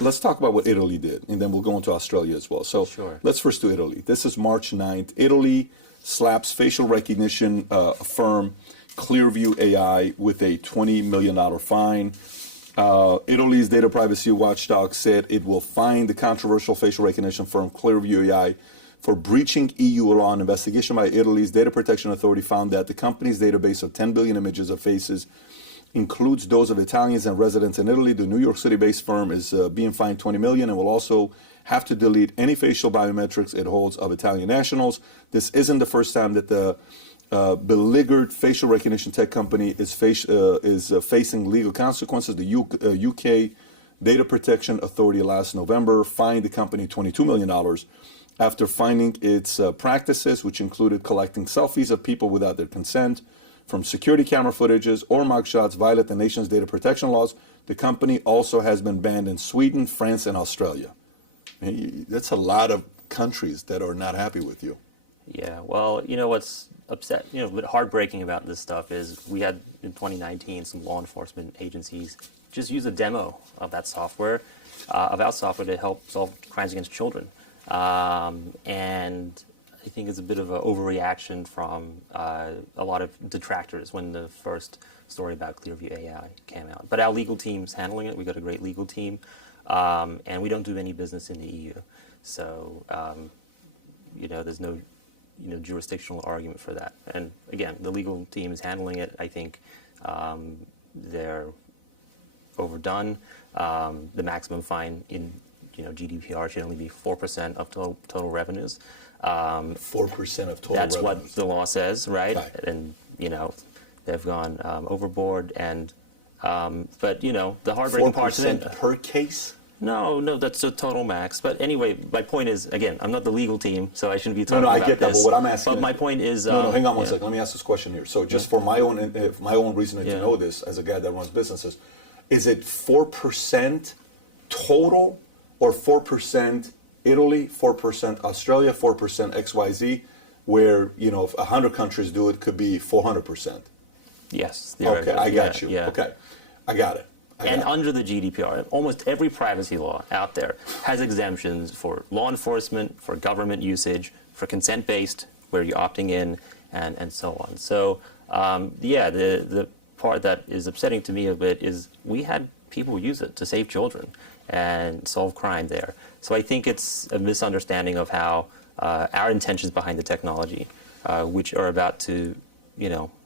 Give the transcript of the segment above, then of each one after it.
let's talk about what Italy did, and then we'll go into Australia as well. So Sure. let's first do Italy. This is March 9th. Italy slaps facial recognition firm Clearview A.I. with a $20 million fine. Italy's data privacy watchdog said it will fine the controversial facial recognition firm Clearview A.I. for breaching EU law. An investigation by Italy's Data Protection Authority found that the company's database of 10 billion images of faces includes those of Italians and residents in Italy. The New York City-based firm is being fined $20 million and will also have to delete any facial biometrics it holds of Italian nationals. This isn't the first time that the beleaguered facial recognition tech company is facing legal consequences. The UK Data Protection Authority last November fined the company $22 million after finding its practices, which included collecting selfies of people without their consent, from security camera footages or mugshots, violate the nation's data protection laws. The company also has been banned in Sweden, France, and Australia. That's a lot of countries that are not happy with you. Yeah, well, what's but heartbreaking about this stuff is we had in 2019 some law enforcement agencies just use a demo of that software, of our software to help solve crimes against children. And I think it's a bit of an overreaction from a lot of detractors when the first story about Clearview AI came out. But our legal team's handling it. We've got a great legal team, and we don't do any business in the EU. So, there's no jurisdictional argument for that. And again, the legal team is handling it. I think they're overdone. The maximum fine in GDPR should only be 4% of total revenues. 4% of total that's revenues. what the law says, right? Right. And they've gone overboard. And but the heartbreaking part is 4% per case. No, that's the total max. But anyway, my point is, again, I'm not the legal team, so I shouldn't be talking about this. No, I get that. But what I'm asking. But my point is. No, hang on one second. Let me ask this question here. So, just for my own reasoning to know this, as a guy that runs businesses, is it 4% total, or 4% Italy, 4% Australia, 4% XYZ, where if 100 countries do it, could be 400%? Yes. Okay, I got you. Yeah. Okay, I got it. And under the GDPR, almost every privacy law out there has exemptions for law enforcement, for government usage, for consent-based, where you're opting in, and so on. So, the part that is upsetting to me a bit is we had people use it to save children and solve crime there. So I think it's a misunderstanding of how our intentions behind the technology, which are about to,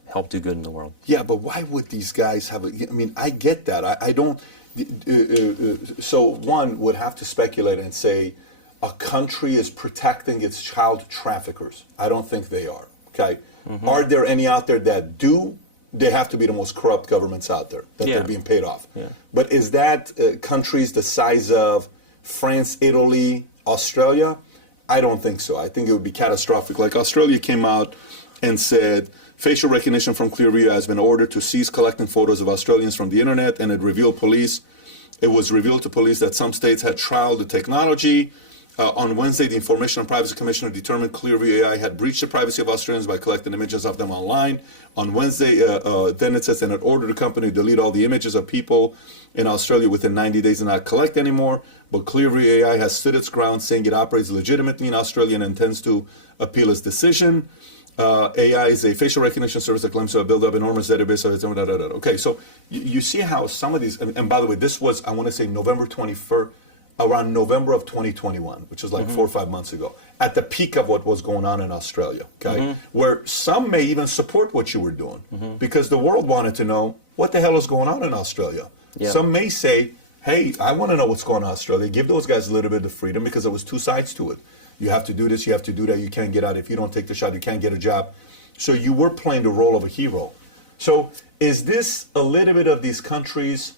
help do good in the world. Yeah, but why would these guys have I get that. I don't. So one would have to speculate and say a country is protecting its child traffickers. I don't think they are. Okay. Mm-hmm. Are there any out there that do? They have to be the most corrupt governments out there that they're being paid off. Yeah. But is that countries the size of France, Italy, Australia? I don't think so. I think it would be catastrophic. Like Australia came out and said, facial recognition from Clearview has been ordered to cease collecting photos of Australians from the internet, and it was revealed to police that some states had trialed the technology. On Wednesday, the Information and Privacy Commissioner determined Clearview AI had breached the privacy of Australians by collecting images of them online. On Wednesday, then it says, and it ordered the company to delete all the images of people in Australia within 90 days and not collect anymore. But Clearview AI has stood its ground, saying it operates legitimately in Australia and intends to appeal its decision. AI is a facial recognition service that claims to have built up enormous database of its own. Okay, so you see how some of these, and by the way, this was, I want to say, November 21st, around November of 2021, which is like 4 or 5 months ago, at the peak of what was going on in Australia, okay? Where some may even support what you were doing because the world wanted to know what the hell is going on in Australia. Yeah. Some may say, hey, I want to know what's going on in Australia. Give those guys a little bit of freedom because there was two sides to it. You have to do this, you have to do that, you can't get out. If you don't take the shot, you can't get a job. So you were playing the role of a hero. So is this a little bit of these countries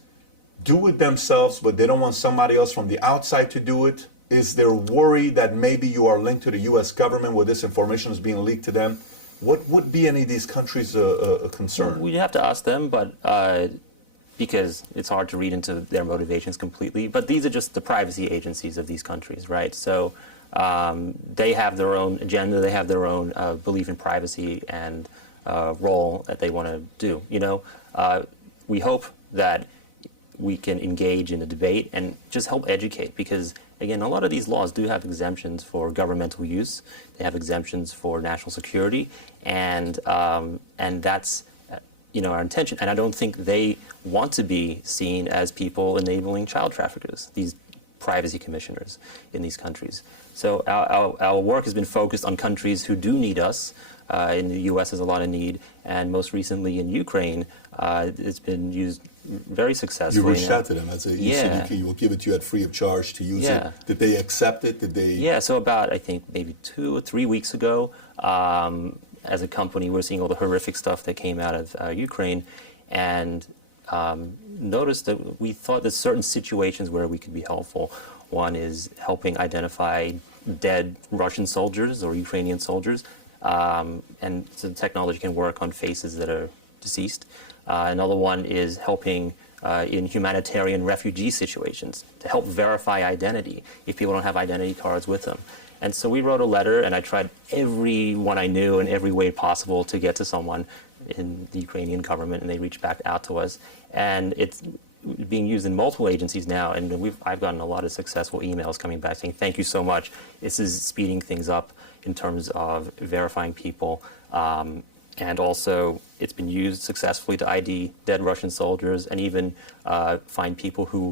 do it themselves, but they don't want somebody else from the outside to do it? Is there worry that maybe you are linked to the U.S. government where this information is being leaked to them? What would be any of these countries a concern? We'd have to ask them, but because it's hard to read into their motivations completely. But these are just the privacy agencies of these countries, right? So they have their own agenda, they have their own belief in privacy and role that they want to do. We hope that we can engage in a debate and just help educate, because again, a lot of these laws do have exemptions for governmental use. They have exemptions for national security, and that's our intention. And I don't think they want to be seen as people enabling child traffickers, these privacy commissioners in these countries. So our work has been focused on countries who do need us. In the U.S. there's a lot of need, and most recently in Ukraine, it's been used very successfully. You reached out to them as you said you will give it to you at free of charge to use it. Did they accept it? Did they? Yeah, so about, I think, maybe 2 or 3 weeks ago, as a company, we're seeing all the horrific stuff that came out of Ukraine, and noticed that we thought there's certain situations where we could be helpful. One is helping identify dead Russian soldiers or Ukrainian soldiers, and so the technology can work on faces that are deceased. Another one is helping in humanitarian refugee situations to help verify identity if people don't have identity cards with them. And so we wrote a letter, and I tried everyone I knew in every way possible to get to someone in the Ukrainian government, and they reached back out to us. And it's being used in multiple agencies now, and I've gotten a lot of successful emails coming back saying, thank you so much. This is speeding things up in terms of verifying people. And also, it's been used successfully to ID dead Russian soldiers, and even find people who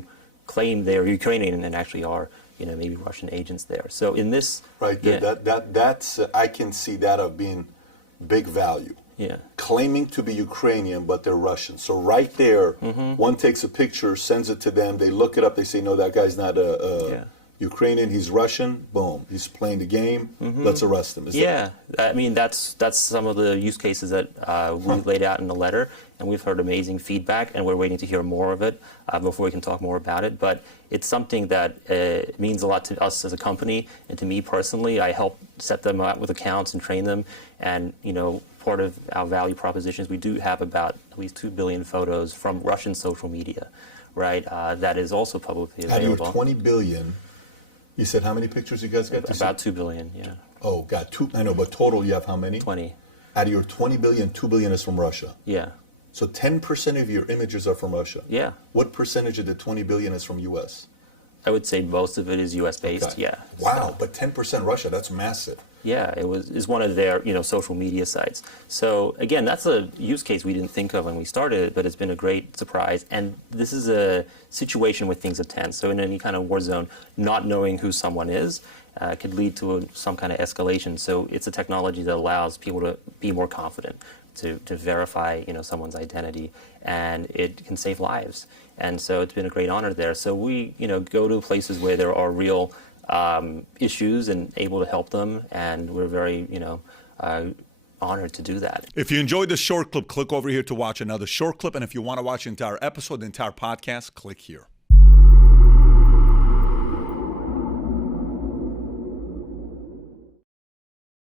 claim they're Ukrainian and actually are, maybe Russian agents there. So in this, that's I can see that of being big value. Yeah. Claiming to be Ukrainian, but they're Russian. So right there, one takes a picture, sends it to them. They look it up. They say, no, that guy's not Ukrainian. He's Russian. Boom. He's playing the game. Let's arrest him. I mean, that's some of the use cases that we laid out in the letter, and we've heard amazing feedback, and we're waiting to hear more of it before we can talk more about it. But it's something that means a lot to us as a company, and to me personally. I help set them up with accounts and train them, and part of our value propositions, we do have about at least 2 billion photos from Russian social media, right? That is also publicly available. Out of your 20 billion, you said how many pictures you guys got? About 2 billion, yeah. Oh, got 2. I know, but total you have how many? 20. Out of your 20 billion, 2 billion is from Russia. Yeah. So 10% of your images are from Russia. Yeah. What percentage of the 20 billion is from U.S.? I would say most of it is U.S. based. Okay. Yeah. Wow, so, but 10% Russia, that's massive. Yeah, is one of their social media sites. So again, that's a use case we didn't think of when we started, but it's been a great surprise. And this is a situation where things are tense. So in any kind of war zone, not knowing who someone is could lead to some kind of escalation. So it's a technology that allows people to be more confident, to verify someone's identity, and it can save lives. And so it's been a great honor there. So we go to places where there are real issues and able to help them, and we're very honored to do that. If you enjoyed this short clip, click over here to watch another short clip, and if you want to watch the entire episode, the entire podcast, click here.